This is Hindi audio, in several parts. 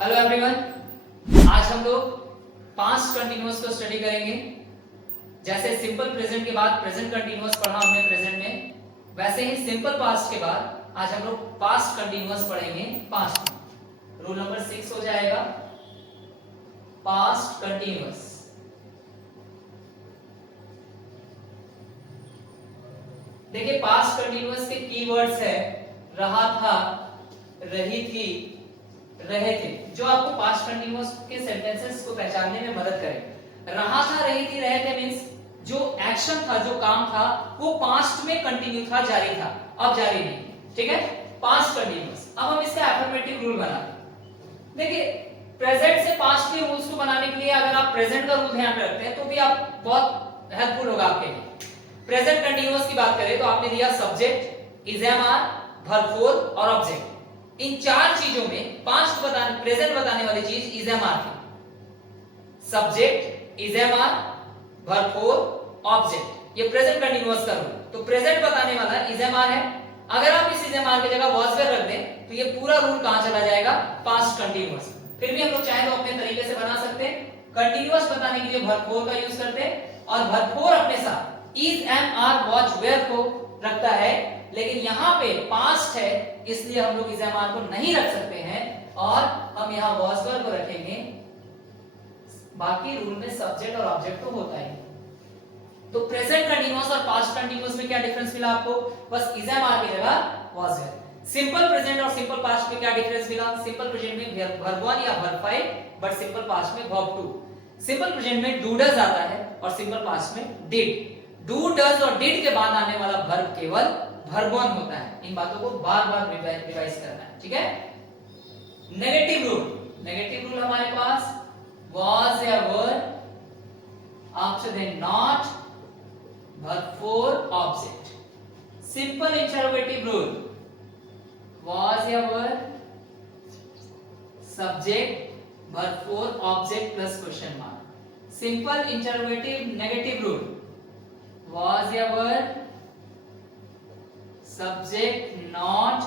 हेलो एवरीवन, आज हम लोग पास्ट कंटिन्यूअस को स्टडी करेंगे। जैसे सिंपल प्रेजेंट के बाद प्रेजेंट कंटिन्यूअस पढ़ा हमने प्रेजेंट में, वैसे ही सिंपल पास्ट के बाद आज हम लोग पास्ट कंटिन्यूअस पढ़ेंगे पास्ट में। रूल नंबर 6 हो जाएगा पास्ट कंटिन्यूअस। देखिए पास्ट कंटिन्यूअस के कीवर्ड्स है रहा था, रही थी, रहे थे, जो आपको पास्ट कंटिन्यूअस के सेंटेंसेस को पहचानने में मदद करे। रहा था, रही थी, रहे थे मींस जो एक्शन था, जो काम था वो पास्ट में कंटिन्यू था, जारी था, अब जारी नहीं। ठीक है, पास्ट कंटिन्यूअस। अब हम इसका एफर्मेटिव रूल बनाते हैं। देखिए प्रेजेंट से पास्ट के रूल्स को बनाने के लिए अगर आप प्रेजेंट का रूल ध्यान में रखते हैं तो भी आप बहुत हेल्पफुल होगा आपके लिए। प्रेजेंट कंटिन्यूअस की बात करें तो आपने दिया subject, is am are, verb four और ऑब्जेक्ट। इन चार चीजों में पास्ट बताने, प्रेजेंट बताने वाली चीज इज एम आर थी। Subject, is am are, verb four, object, ये प्रेजेंट कंटिन्यूअस का रूल। तो प्रेजेंट बताने वाला इज एम आर है। अगर आप इस इज एम आर की जगह वाज वेयर रख दें तो ये पूरा रूल कहां चला जाएगा? Past continuous. फिर भी हम लोग चाहे तो अपने तरीके से बना सकते हैं। कंटिन्यूअस बताने के लिए वर्ब फोर का यूज करते हैं और वर्ब फोर अपने साथ इज एम आर, वॉच, वेयर को रखता है, लेकिन यहां पे पास्ट है इसलिए हम लोग इज एम आर को नहीं रख सकते हैं और हम यहां वॉज वेयर को रखेंगे। बाकी रूल में सब्जेक्ट और ऑब्जेक्ट तो होता ही। तो प्रेजेंट कंटिन्यूअस और पास्ट कंटिन्यूअस में क्या डिफरेंस मिला आपको? बस इज एम आर की जगह वॉज वेयर। सिंपल प्रेजेंट और सिंपल पास्ट में क्या डिफरेंस मिला? सिंपल प्रेजेंट में वर्ब 1 या वर्ब 5, बट सिंपल पास्ट में वर्ब 2। सिंपल प्रेजेंट में डू डज आता है और सिंपल पास्ट में डिड। डू डज और डिड के बाद आने वाला वर्ब केवल वर्ब 1 होता है। इन बातों को बार-बार रिवाइज करना है, ठीक है? Negative rule. नेगेटिव रूल हमारे पास was या were, after then not, verb 4, object. Simple interrogative rule was या were, subject, verb 4, object plus question mark. Simple interrogative negative rule was या were, subject not,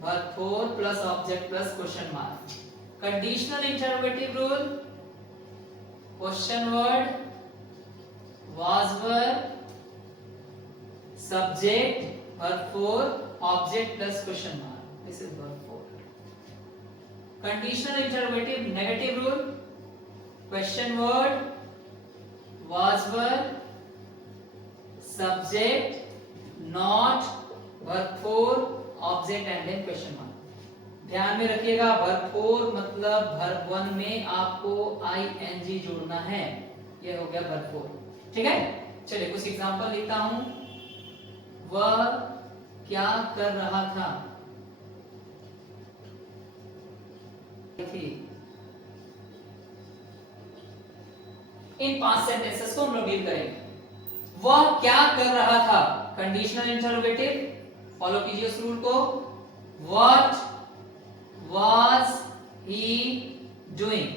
verb 4 plus object plus question mark. Conditional interrogative rule question word, was were, subject, verb 4, object plus question mark. This is verb 4. Conditional interrogative negative rule question word, was were, subject, not, verb 4, object and then question mark. ध्यान में रखिएगा वर्ब 4 मतलब वर्ब 1 में आपको ing जोड़ना है। ये हो गया वर्ब 4। ठीक है, चलिए कुछ एग्जांपल लिखता हूं। वह क्या कर रहा था? इन 5 सेंटेंसेस को हम लोग डील करेंगे। वह क्या कर रहा था? Conditional interrogative. फॉलो कीजिए उस रूल को। What was he doing?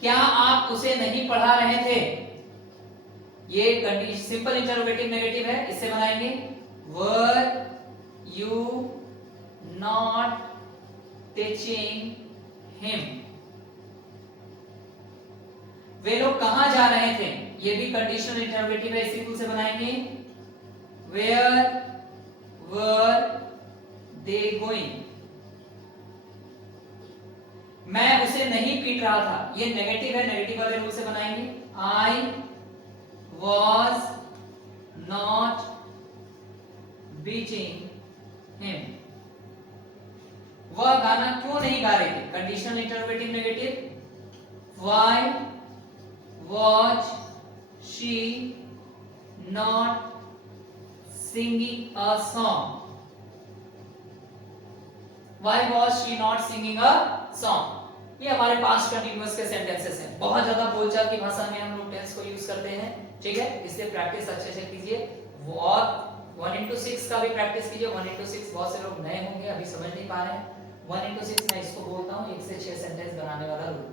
क्या आप उसे नहीं पढ़ा रहे थे? ये कंडीशन सिंपल इंटरोगेटिव नेगेटिव है, इससे बनाएंगे were you not teaching him? वे लोग कहां जा रहे थे? ये भी कंडीशनल इंटरोगेटिव है, इसी रूल से बनाएंगे where were they going? मैं उसे नहीं पीट रहा था, ये नेगेटिव है, नेगेटिव वाले रूल से बनाएंगे I was not beating him. वह गाना क्यों नहीं गा रहे थे? Conditional interrogative negative. Why was she not singing a song? Why was she not singing a song? ये हमारे पास्ट कंटिन्यूअस के सेंटेंसेस हैं। बहुत ज्यादा बोलचाल की भाषा में हम लोग टेंस को यूज करते हैं, ठीक है? इसलिए प्रैक्टिस अच्छे से कीजिए। और 1 into 6 का भी प्रैक्टिस कीजिए। 1 into 6 बहुत से लोग नए होंगे, अभी समझ नहीं पा रहे हैं। 1 into 6 मैं इसको बोलता हूँ 1 से 6 सेंटेंस बनाने वाला रूल,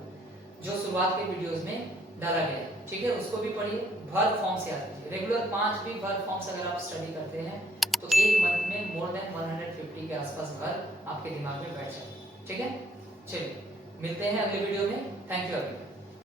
जो शुरुआत के वीडियोस में डाला गया है, ठीक है? उसको भी पढ़िए। वर्ब फॉर्म्स याद कीजिए। रेगुलर 5 भी वर्ब फॉर्म्स अगर आप स्टडी करते हैं तो एक मंथ में मोर देन 150 के आसपास वर्ब आपके दिमाग में बैठ जाए, ठीक है? चलिए मिलते हैं अगले वीडियो में। Thank you.